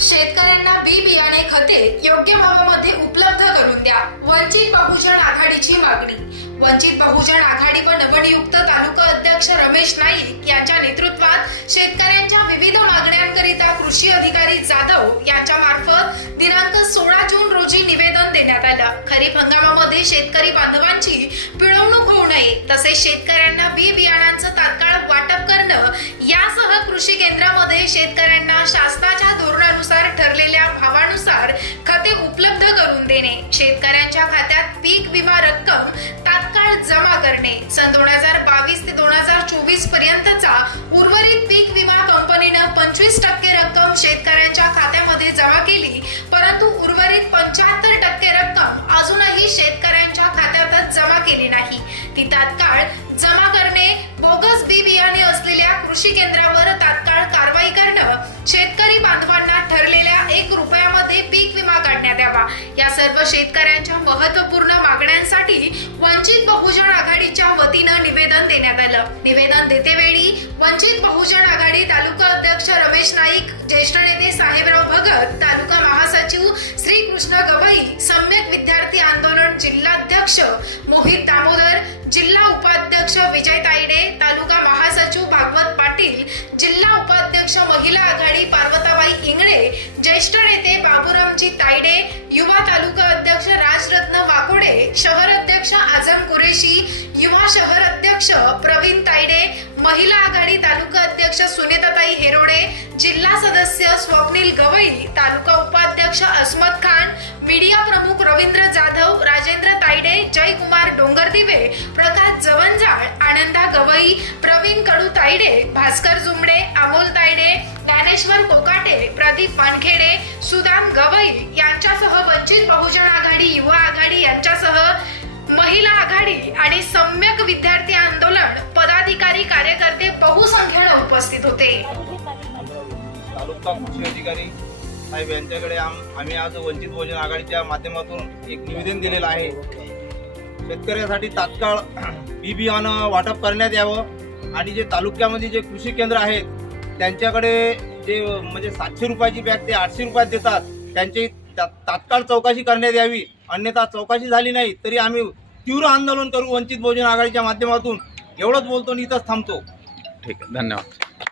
शेतकऱ्यांना बी बियाणे खते योग्य भावामध्ये उपलब्ध करून द्या. वंचित बहुजन आघाडीची मागणी. वंचित बहुजन आघाडी व नवनियुक्त तालुका अध्यक्ष रमेश नाईक यांच्या नेतृत्वात शेतकऱ्यांच्या विविध मागण्यांकरिता कृषी अधिकारी जाधव यांच्या मार्फत दिनांक सोळा जून रोजी निवेदन देण्यात आलं. खरीप हंगामामध्ये शेतकरी बांधवांची पिळवणूक होऊ नये तसेच शेतकऱ्यांना बी बियाणांचं तात्काळ वाटप करणं यासह कृषी केंद्रामध्ये शेतकऱ्यांना शासनाच्या देणे शेतकऱ्यांच्या खात्यात पीक विमा रक्कम तात्काळ जमा करणे. सन दोन हजार बावीस ते दोन हजार चोवीस पर्यंतचा उर्वरित पीक विमा कंपनीनं पंचवीस टक्के रक्कम शेतकऱ्यांच्या खात्यामध्ये जमा केली परंतु उर्वरित पंच्याहत्तर टक्के रक्कम अजूनही शेतकऱ्यांच्या खात्यातच जमा केली नाही. ती तात्काळ जमा या सर्व शेतकऱ्यांच्या महत्त्वपूर्ण मागण्यांसाठी वंचित बहुजन आघाडीच्या वतीनं निवेदन देण्यात आलं. निवेदन देतेवेळी वंचित बहुजन आघाडी तालुका अध्यक्ष रमेश नाईक ज्येष्ठ नेते साहेबराव भगत तालुका महासचिव श्री कृष्ण गवई सम्यक विद्यार्थी आंदोलन जिल्हाध्यक्ष मोहित दामोदर जिल्हा उपाध्यक्ष विजय तायडे युवा तालुका अध्यक्ष राजरत्न वाकोडे शहर अध्यक्ष आझम कुरेशी युवा शहर अध्यक्ष प्रवीण तायडे महिला आघाडी तालुका अध्यक्ष सुनेताताई हेरोडे जिल्हा सदस्य स्वप्नील गवई तालुका उपाध्यक्ष अस्मत खान मीडिया प्रमुख रवींद्र जाधव राजेंद्र तायडे जयकुमार डोंगरदिवे प्रकाश जवंजाळ आनंदा गवई प्रवीण कडू तायडे भास्कर जुमडे अमोल तायडे ज्ञानेश्वर कोकाटे प्रदीप वानखेडे सुदाम गवई यांच्यासह वंचित बहुजन आघाडी युवा आघाडी यांच्यासह महिला आघाडी आणि सम्यक विद्यार्थी आंदोलन पदाधिकारी कार्यकर्ते बहुसंख्येनं उपस्थित होते. तालुका कृषी अधिकारी साहेब यांच्याकडे आम्ही आज वंचित बहुजन आघाडीच्या माध्यमातून एक निवेदन दिलेलं आहे. शेतकऱ्यासाठी तात्काळ बी बियाणं वाटप करण्यात यावं आणि जे तालुक्यामध्ये जे कृषी केंद्र आहेत त्यांच्याकडे जे म्हणजे सातशे रुपयाची बॅग ते आठशे रुपयात देतात. त्यांची तात्काळ चौकशी करण्यात यावी. अन्यथा चौकशी झाली नाही तरी आम्ही तीव्र आंदोलन करू वंचित बहुजन आघाडीच्या माध्यमातून. एवढंच बोलतो आणि इथंच थांबतो. ठीक आहे धन्यवाद.